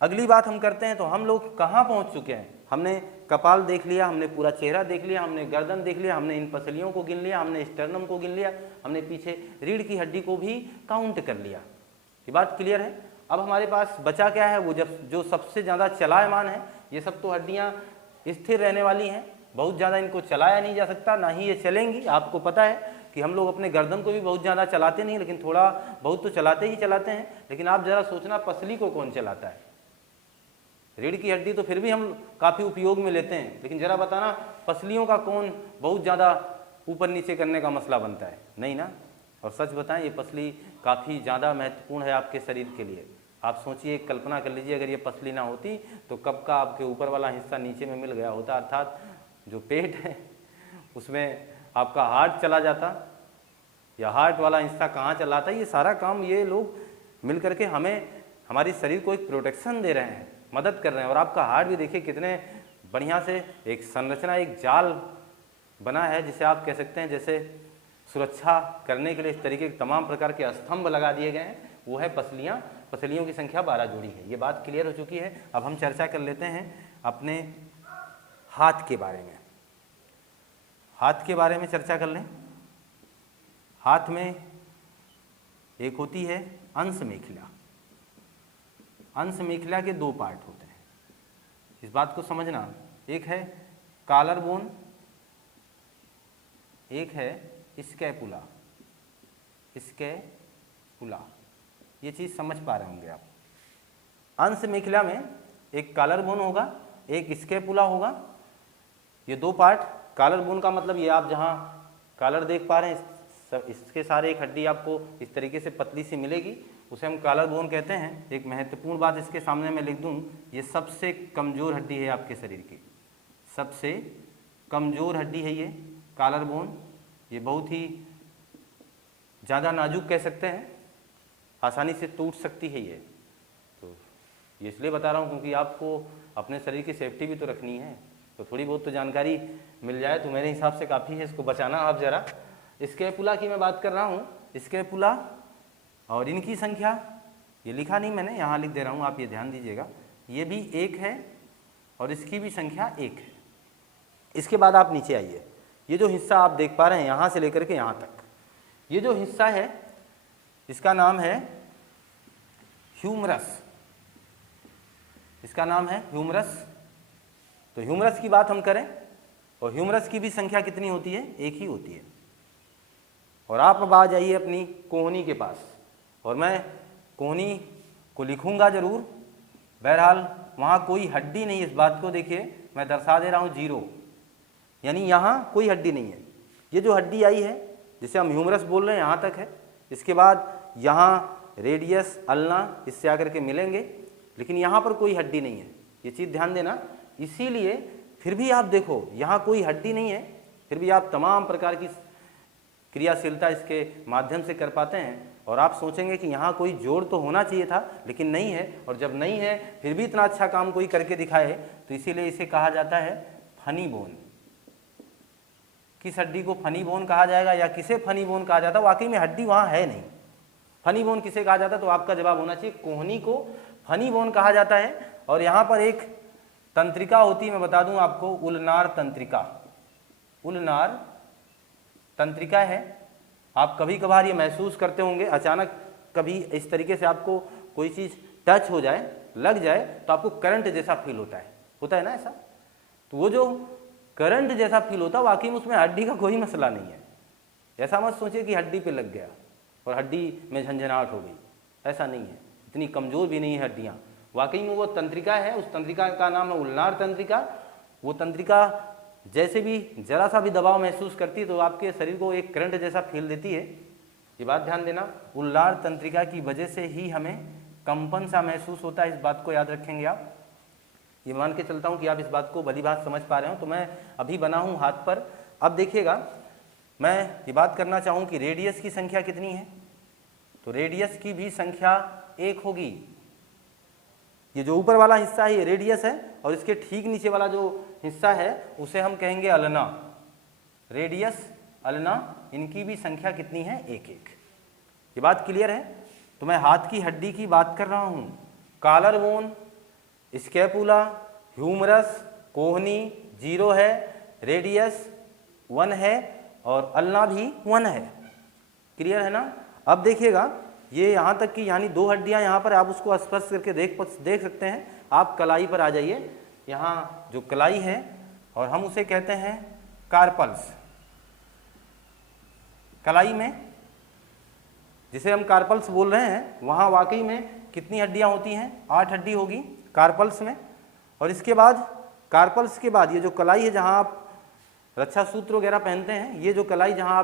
अगली बात हम करते हैं, तो हम लोग कहाँ पहुँच चुके हैं? हमने कपाल देख लिया, हमने पूरा चेहरा देख लिया, हमने गर्दन देख लिया, हमने इन पसलियों को गिन लिया, हमने स्टर्नम को गिन लिया, हमने पीछे रीढ़ की हड्डी को भी काउंट कर लिया। ये बात क्लियर है? अब हमारे पास बचा क्या है? वो जो सबसे ज़्यादा चलायमान है। ये सब तो हड्डियाँ स्थिर रहने वाली हैं, बहुत ज़्यादा इनको चलाया नहीं जा सकता, ना ही ये चलेंगी। आपको पता है कि हम लोग अपने गर्दन को भी बहुत ज़्यादा चलाते नहीं, लेकिन थोड़ा बहुत तो चलाते ही चलाते हैं। लेकिन आप ज़रा सोचना, पसली को कौन चलाता है? रीढ़ की हड्डी तो फिर भी हम काफ़ी उपयोग में लेते हैं, लेकिन ज़रा बताना पसलियों का कौन बहुत ज़्यादा ऊपर नीचे करने का मसला बनता है? नहीं ना। और सच बताएं, ये पसली काफ़ी ज़्यादा महत्वपूर्ण है आपके शरीर के लिए। आप सोचिए, कल्पना कर लीजिए, अगर ये पसली ना होती तो कब का आपके ऊपर वाला हिस्सा नीचे में मिल गया होता, अर्थात जो पेट है उसमें आपका हार्ट चला जाता, या हार्ट वाला हिस्सा कहाँ चलाता। ये सारा काम ये लोग मिल करके हमें, हमारी शरीर को एक प्रोटेक्शन दे रहे हैं, मदद कर रहे हैं। और आपका हार्ट भी देखिए कितने बढ़िया से एक संरचना, एक जाल बना है, जिसे आप कह सकते हैं जैसे सुरक्षा करने के लिए इस तरीके के तमाम प्रकार के स्तंभ लगा दिए गए हैं। वो है पसलियाँ। पसलियों की संख्या 12 जोड़ी है। ये बात क्लियर हो चुकी है। अब हम चर्चा कर लेते हैं अपने हाथ के बारे में। हाथ के बारे में चर्चा कर लें। हाथ में एक होती है अंश मेखला। अंश मेखला के 2 पार्ट होते हैं, इस बात को समझना। एक है कॉलर बोन, एक है स्कैपुला। स्कैपुला, ये चीज़ समझ पा रहे होंगे आप। अंश मेखला में एक कॉलर बोन होगा, एक स्कैपुला होगा। ये 2 पार्ट। कॉलर बोन का मतलब ये आप जहाँ कॉलर देख पा रहे हैं, इसके सारे एक हड्डी आपको इस तरीके से पतली सी मिलेगी, उसे हम कॉलर बोन कहते हैं। एक महत्वपूर्ण बात इसके सामने मैं लिख दूं, ये सबसे कमज़ोर हड्डी है आपके शरीर की। सबसे कमज़ोर हड्डी है ये कॉलर बोन। ये बहुत ही ज़्यादा नाजुक कह सकते हैं, आसानी से टूट सकती है ये। तो ये इसलिए बता रहा हूँ क्योंकि आपको अपने शरीर की सेफ्टी भी तो रखनी है, तो थोड़ी बहुत तो जानकारी मिल जाए तो मेरे हिसाब से काफ़ी है। इसको बचाना आप ज़रा। स्कैपुला की मैं बात कर रहा हूँ। स्कैपुला और इनकी संख्या, ये लिखा नहीं मैंने, यहाँ लिख दे रहा हूँ, आप ये ध्यान दीजिएगा। ये भी 1 है और इसकी भी संख्या 1 है। इसके बाद आप नीचे आइए। ये जो हिस्सा आप देख पा रहे हैं यहाँ से लेकर के यहाँ तक, ये जो हिस्सा है इसका नाम है ह्यूमरस। इसका नाम है ह्यूमरस। तो ह्यूमरस की बात हम करें, और ह्यूमरस की भी संख्या कितनी होती है? 1 ही होती है। और आप अब आ जाइए अपनी कोहनी के पास, और मैं कोहनी को लिखूंगा जरूर। बहरहाल वहाँ कोई हड्डी नहीं, इस बात को देखिए मैं दर्शा दे रहा हूँ 0, यानी यहाँ कोई हड्डी नहीं है। ये जो हड्डी आई है जिसे हम ह्यूमरस बोल रहे हैं, यहाँ तक है। इसके बाद यहाँ रेडियस, अल्ना, इससे आकर के मिलेंगे, लेकिन यहाँ पर कोई हड्डी नहीं है। ये चीज़ ध्यान देना। इसीलिए फिर भी आप देखो यहाँ कोई हड्डी नहीं है, फिर भी आप तमाम प्रकार की क्रियाशीलता इसके माध्यम से कर पाते हैं। और आप सोचेंगे कि यहाँ कोई जोड़ तो होना चाहिए था, लेकिन नहीं है। और जब नहीं है फिर भी इतना अच्छा काम कोई करके दिखाए, तो इसीलिए इसे कहा जाता है फनी बोन। किस हड्डी को फनी बोन कहा जाएगा या किसे फनी बोन कहा जाता है? वाकई में हड्डी वहाँ है नहीं। फनी बोन किसे कहा जाता है? तो आपका जवाब होना चाहिए कोहनी को फनी बोन कहा जाता है। और यहाँ पर एक तंत्रिका होती है, मैं बता दूं आपको, उलनार तंत्रिका। उलनार तंत्रिका है। आप कभी कभार ये महसूस करते होंगे, अचानक कभी इस तरीके से आपको कोई चीज़ टच हो जाए, लग जाए, तो आपको करंट जैसा फील होता है ना ऐसा। तो वो जो करंट जैसा फील होता है, वाकई में उसमें हड्डी का कोई मसला नहीं है। ऐसा मत सोचिए कि हड्डी पे लग गया और हड्डी में झंझनाहट हो गई, ऐसा नहीं है। इतनी कमज़ोर भी नहीं है हड्डियाँ। वाकई में वो तंत्रिका है, उस तंत्रिका का नाम है उलनार तंत्रिका। वो तंत्रिका जैसे भी जरा सा भी दबाव महसूस करती है तो आपके शरीर को एक करंट जैसा फील देती है। ये बात ध्यान देना। उलनार तंत्रिका की वजह से ही हमें कंपन सा महसूस होता है, इस बात को याद रखेंगे आप। ये मान के चलता हूँ कि आप इस बात को भली बात समझ पा रहे हो। तो मैं अभी बना हूँ हाथ पर। अब देखिएगा, मैं ये बात करना चाहूँ कि रेडियस की संख्या कितनी है। तो रेडियस की भी संख्या 1 होगी। ये जो ऊपर वाला हिस्सा है ये रेडियस है, और इसके ठीक नीचे वाला जो हिस्सा है उसे हम कहेंगे अल्ना, रेडियस अल्ना, इनकी भी संख्या कितनी है? एक एक। ये बात क्लियर है? तो मैं हाथ की हड्डी की बात कर रहा हूँ, कॉलर बोन, स्कैपुला, ह्यूमरस, कोहनी 0 है, रेडियस 1 है और अल्ना भी 1 है। क्लियर है ना? अब देखिएगा ये यहाँ तक कि यानी 2 हड्डियाँ यहाँ पर आप उसको स्पर्श करके देख सकते हैं। आप कलाई पर आ जाइए, यहाँ जो कलाई है और हम उसे कहते हैं कार्पल्स। कलाई में जिसे हम कार्पल्स बोल रहे हैं वहाँ वाकई में कितनी हड्डियाँ होती हैं? 8 हड्डी होगी कार्पल्स में। और इसके बाद कार्पल्स के बाद ये जो कलाई है जहाँ आप रक्षा सूत्र वगैरह पहनते हैं, ये जो कलाई जहाँ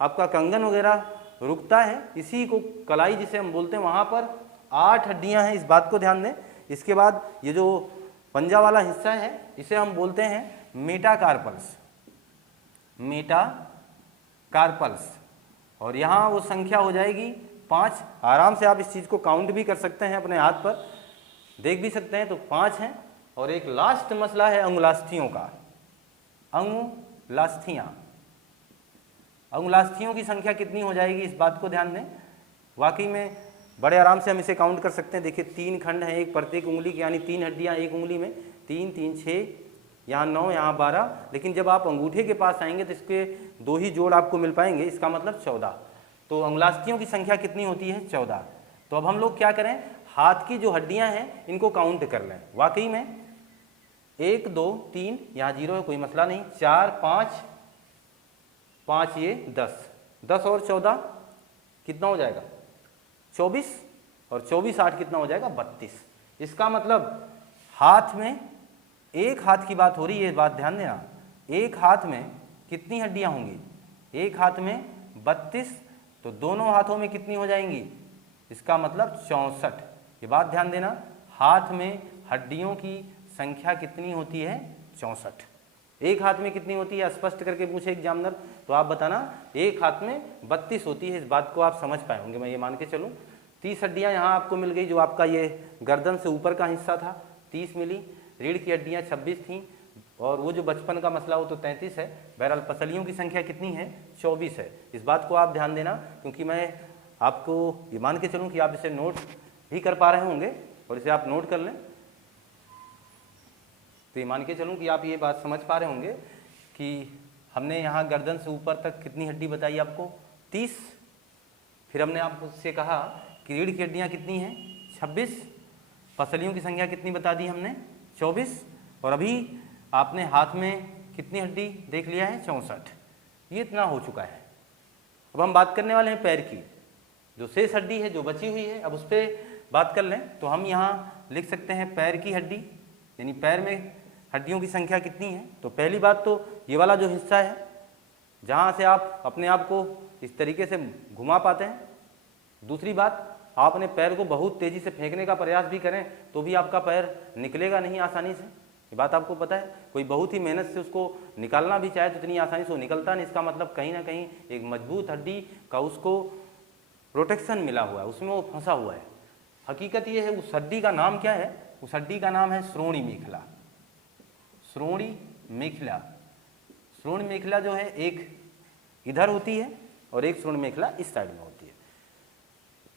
आपका कंगन वगैरह रुकता है, इसी को कलाई जिसे हम बोलते हैं, वहाँ पर 8 हड्डियाँ हैं, इस बात को ध्यान दें। इसके बाद ये जो पंजा वाला हिस्सा है इसे हम बोलते हैं मेटाकार्पल्स, मेटाकार्पल्स। और यहाँ वो संख्या हो जाएगी 5। आराम से आप इस चीज़ को काउंट भी कर सकते हैं, अपने हाथ पर देख भी सकते हैं। तो 5 हैं। और एक लास्ट मसला है अंगुलास्थियों का, अंगुलास्थियाँ। अंगुलास्थियों की संख्या कितनी हो जाएगी, इस बात को ध्यान दें। वाकई में बड़े आराम से हम इसे काउंट कर सकते हैं। देखिए 3 खंड हैं एक प्रत्येक उंगली की, यानी 3 हड्डियाँ एक उंगली में, 3 3 6, यहाँ 9, यहाँ 12। लेकिन जब आप अंगूठे के पास आएंगे तो इसके 2 ही जोड़ आपको मिल पाएंगे, इसका मतलब 14। तो अंगुलास्थियों की संख्या कितनी होती है? 14। तो अब हम लोग क्या करें, हाथ की जो हड्डियाँ हैं इनको काउंट कर लें। वाकई में 1 2 3, यहाँ 0 है, कोई मसला नहीं, 4 5 5, ये 10, 10 और 14 कितना हो जाएगा? 24, और 24 8 कितना हो जाएगा? 32। इसका मतलब हाथ में, एक हाथ की बात हो रही है, बात ध्यान देना, एक हाथ में कितनी हड्डियां होंगी? एक हाथ में 32, तो दोनों हाथों में कितनी हो जाएंगी? इसका मतलब 64। ये बात ध्यान देना, हाथ में हड्डियों की संख्या कितनी होती है? 64। एक हाथ में कितनी होती है? स्पष्ट करके पूछे एग्जामिनर तो आप बताना, एक हाथ में 32 होती है। इस बात को आप समझ पाए होंगे, मैं ये मान के चलूँ। 30 हड्डियाँ यहाँ आपको मिल गई, जो आपका ये गर्दन से ऊपर का हिस्सा था 30 मिली, रीढ़ की हड्डियाँ 26 थीं, और वो जो बचपन का मसला वो तो 33 है। बहरहाल पसलियों की संख्या कितनी है? 24 है। इस बात को आप ध्यान देना, क्योंकि मैं आपको ये मान के चलूँ कि आप इसे नोट भी कर पा रहे होंगे, और इसे आप नोट कर लें। तो ये मान के चलूँ कि आप ये बात समझ पा रहे होंगे कि हमने यहाँ गर्दन से ऊपर तक कितनी हड्डी बताई आपको? 30। फिर हमने आपसे कहा कि रीढ़ की हड्डियाँ कितनी हैं? 26। पसलियों की संख्या कितनी बता दी हमने? 24। और अभी आपने हाथ में कितनी हड्डी देख लिया है? 64। ये इतना हो चुका है। अब हम बात करने वाले हैं पैर की, जो शेष हड्डी है जो बची हुई है, अब उस पर बात कर लें। तो हम यहाँ लिख सकते हैं पैर की हड्डी, यानी पैर में हड्डियों की संख्या कितनी है। तो पहली बात तो ये वाला जो हिस्सा है जहाँ से आप अपने आप को इस तरीके से घुमा पाते हैं। दूसरी बात, आप अपने पैर को बहुत तेज़ी से फेंकने का प्रयास भी करें तो भी आपका पैर निकलेगा नहीं आसानी से, ये बात आपको पता है। कोई बहुत ही मेहनत से उसको निकालना भी चाहे तो इतनी आसानी से वो निकलता नहीं। इसका मतलब कहीं ना कहीं एक मजबूत हड्डी का उसको प्रोटेक्शन मिला हुआ है, उसमें वो फंसा हुआ है। हकीकत ये है, उस हड्डी का नाम क्या है? उस हड्डी का नाम है श्रोणि मेखला। श्रोणि मेखला, श्रोणि मेखला जो है एक इधर होती है और एक श्रोणि मेखला इस साइड में होती है।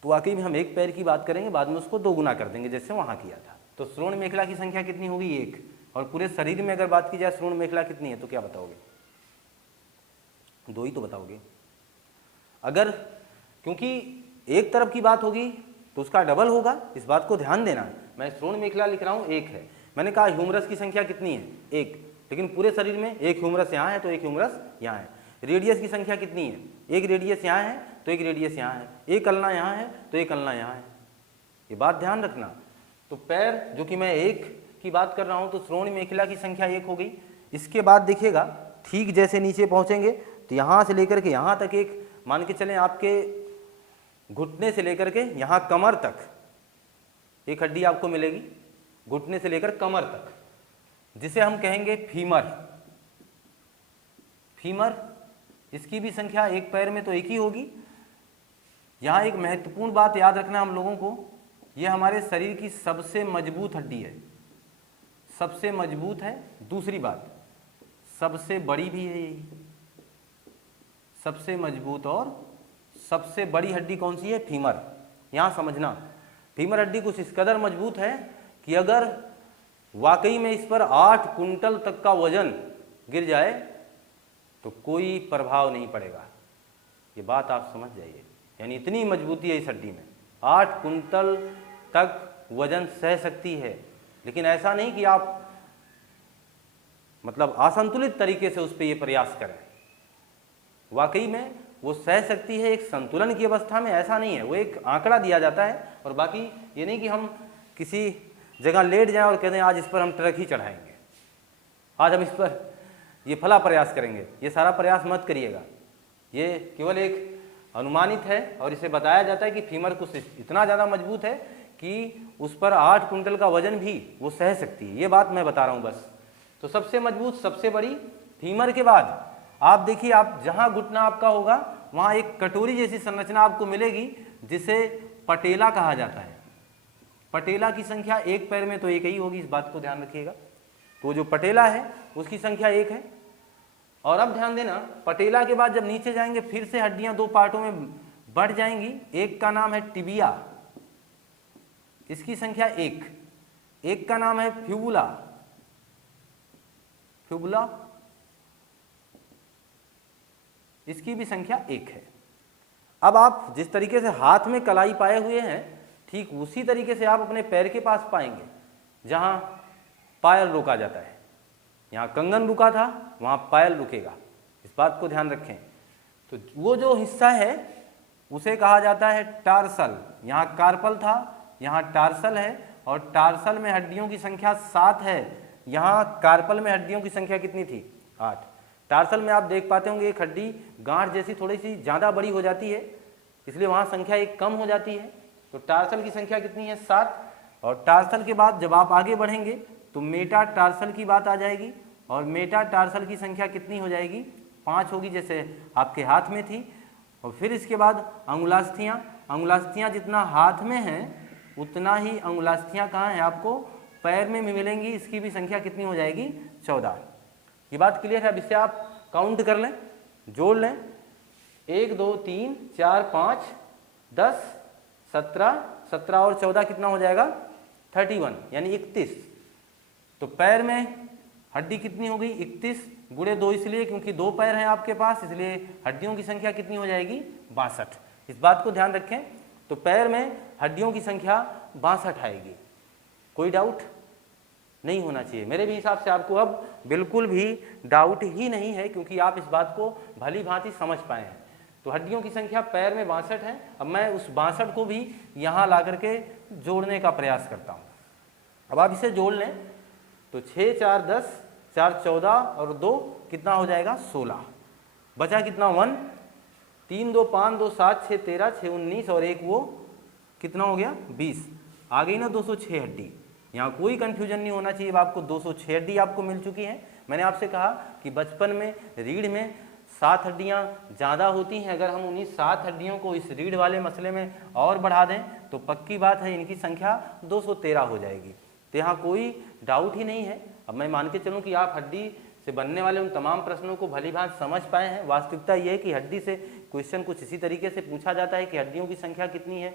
तो वाकई में हम एक पैर की बात करेंगे, बाद में उसको 2 गुना कर देंगे जैसे वहाँ किया था। तो श्रोणि मेखला की संख्या कितनी होगी? 1। और पूरे शरीर में अगर बात की जाए श्रोणि मेखला कितनी है तो क्या बताओगे? 2 ही तो बताओगे। अगर क्योंकि एक तरफ की बात होगी तो उसका डबल होगा, इस बात को ध्यान देना। मैं श्रोणि मेखला लिख रहा हूँ 1 है, मैंने कहा ह्यूमरस की संख्या कितनी है? 1, लेकिन पूरे शरीर में एक ह्यूमरस यहाँ है तो एक ह्यूमरस यहाँ है। रेडियस की संख्या कितनी है? एक रेडियस यहाँ है तो एक रेडियस यहाँ है, एक अल्ना यहाँ है तो एक अल्ना यहाँ है। ये बात ध्यान रखना। तो पैर जो कि मैं 1 की बात कर रहा हूँ, तो श्रोणि मेखला की संख्या 1 हो गई। इसके बाद देखिएगा ठीक जैसे नीचे पहुँचेंगे तो यहाँ से लेकर के यहाँ तक एक, मान के चलें आपके घुटने से लेकर के यहाँ कमर तक एक हड्डी आपको मिलेगी, घुटने से लेकर कमर तक, जिसे हम कहेंगे फीमर। फीमर, इसकी भी संख्या एक पैर में तो 1 ही होगी। यहाँ एक महत्वपूर्ण बात याद रखना हम लोगों को, यह हमारे शरीर की सबसे मजबूत हड्डी है। सबसे मजबूत है। दूसरी बात, सबसे बड़ी भी है यही। सबसे मजबूत और सबसे बड़ी हड्डी कौन सी है? फीमर। यहाँ समझना, फीमर हड्डी कुछ इस कदर मजबूत है कि अगर वाकई में इस पर 8 कुंटल तक का वजन गिर जाए तो कोई प्रभाव नहीं पड़ेगा। ये बात आप समझ जाइए, यानी इतनी मजबूती है इस हड्डी में, 8 कुंटल तक वजन सह सकती है। लेकिन ऐसा नहीं कि आप मतलब असंतुलित तरीके से उस पर ये प्रयास करें। वाकई में वो सह सकती है एक संतुलन की अवस्था में, ऐसा नहीं है। वो एक आंकड़ा दिया जाता है और बाकी ये नहीं कि हम किसी जगह लेट जाएं और कहते हैं आज इस पर हम ट्रक ही चढ़ाएंगे, आज हम इस पर ये फला प्रयास करेंगे। ये सारा प्रयास मत करिएगा। ये केवल एक अनुमानित है और इसे बताया जाता है कि फीमर कुछ इतना ज़्यादा मजबूत है कि उस पर 8 कुंटल का वजन भी वो सह सकती है। ये बात मैं बता रहा हूँ बस। तो सबसे मजबूत, सबसे बड़ी फीमर के बाद आप देखिए, आप जहाँ घुटना आपका होगा वहाँ एक कटोरी जैसी संरचना आपको मिलेगी जिसे पटेला कहा जाता है। पटेला की संख्या एक पैर में तो एक ही होगी, इस बात को ध्यान रखिएगा। तो जो पटेला है उसकी संख्या 1 है। और अब ध्यान देना, पटेला के बाद जब नीचे जाएंगे फिर से हड्डियां 2 पार्टों में बढ़ जाएंगी। एक का नाम है टिबिया, इसकी संख्या 1। एक का नाम है फ्यूबुला, फ्यूबुला इसकी भी संख्या 1 है। अब आप जिस तरीके से हाथ में कलाई पाए हुए हैं, ठीक उसी तरीके से आप अपने पैर के पास पाएंगे जहां पायल रोका जाता है। यहाँ कंगन रुका था, वहाँ पायल रुकेगा, इस बात को ध्यान रखें। तो वो जो हिस्सा है उसे कहा जाता है टार्सल। यहाँ कार्पल था, यहाँ टार्सल है और टार्सल में हड्डियों की संख्या 7 है। यहाँ कार्पल में हड्डियों की संख्या कितनी थी? 8। टार्सल में आप देख पाते होंगे एक हड्डी गांठ जैसी थोड़ी सी ज़्यादा बड़ी हो जाती है, इसलिए वहाँ संख्या 1 कम हो जाती है। तो टार्सल की संख्या कितनी है? 7। और टार्सल के बाद जब आप आगे बढ़ेंगे तो मेटा टार्सल की बात आ जाएगी और मेटा टार्सल की संख्या कितनी हो जाएगी? 5 होगी, जैसे आपके हाथ में थी। और फिर इसके बाद अंगुलास्थियाँ। अंगुलास्थियाँ जितना हाथ में हैं उतना ही अंगुलास्थियाँ कहाँ हैं? आपको पैर में भी मिलेंगी। इसकी भी संख्या कितनी हो जाएगी? 14। ये बात क्लियर है? अब इससे आप काउंट कर लें, जोड़ लें। 1 2 3 4 5 10 17, 17 और 14 कितना हो जाएगा? 31, यानी 31। तो पैर में हड्डी कितनी हो गई? 31 गुणे 2, इसलिए क्योंकि 2 पैर हैं आपके पास, इसलिए हड्डियों की संख्या कितनी हो जाएगी? 62। इस बात को ध्यान रखें। तो पैर में हड्डियों की संख्या 62 आएगी। कोई डाउट नहीं होना चाहिए। मेरे भी हिसाब से आपको अब बिल्कुल भी डाउट ही नहीं है, क्योंकि आप इस बात को भली भांति समझ पाए हैं। तो हड्डियों की संख्या पैर में 62 है। अब मैं उस 62 को भी यहाँ ला करके जोड़ने का प्रयास करता हूँ। अब आप इसे जोड़ लें तो 6 4 10, 4 14 और 2 कितना हो जाएगा? 16। बचा कितना? 1। 3 2 5 2 7 6 13 6 19 और 1 वो कितना हो गया? 20। आ गई ना 206 हड्डी। यहाँ कोई कंफ्यूजन नहीं होना चाहिए। अब आपको 206 हड्डी आपको मिल चुकी है। मैंने आपसे कहा कि बचपन में रीढ़ में 7 हड्डियाँ ज़्यादा होती हैं। अगर हम उन्हीं 7 हड्डियों को इस रीढ़ वाले मसले में और बढ़ा दें तो पक्की बात है इनकी संख्या 213 हो जाएगी। तो यहाँ कोई डाउट ही नहीं है। अब मैं मान के चलूँ कि आप हड्डी से बनने वाले उन तमाम प्रश्नों को भली भांति समझ पाए हैं। वास्तविकता यह है कि हड्डी से क्वेश्चन कुछ इसी तरीके से पूछा जाता है कि हड्डियों की संख्या कितनी है,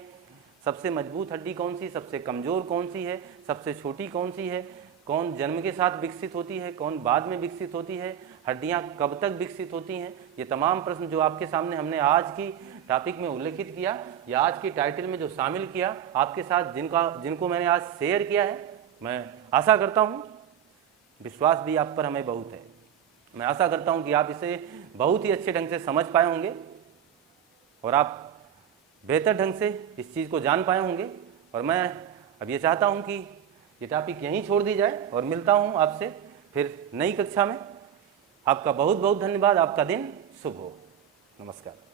सबसे मजबूत हड्डी कौन सी, सबसे कमज़ोर कौन सी है, सबसे छोटी कौन सी है, कौन जन्म के साथ विकसित होती है, कौन बाद में विकसित होती है, हड्डियाँ कब तक विकसित होती हैं। ये तमाम प्रश्न जो आपके सामने हमने आज की टॉपिक में उल्लेखित किया या आज की टाइटल में जो शामिल किया आपके साथ, जिनको मैंने आज शेयर किया है, मैं आशा करता हूँ, विश्वास भी आप पर हमें बहुत है, मैं आशा करता हूँ कि आप इसे बहुत ही अच्छे ढंग से समझ पाए होंगे और आप बेहतर ढंग से इस चीज़ को जान पाए होंगे। और मैं अब ये चाहता हूँ कि ये टॉपिक यहीं छोड़ दी जाए और मिलता हूँ आपसे फिर नई कक्षा में। आपका बहुत बहुत धन्यवाद। आपका दिन शुभ हो। नमस्कार।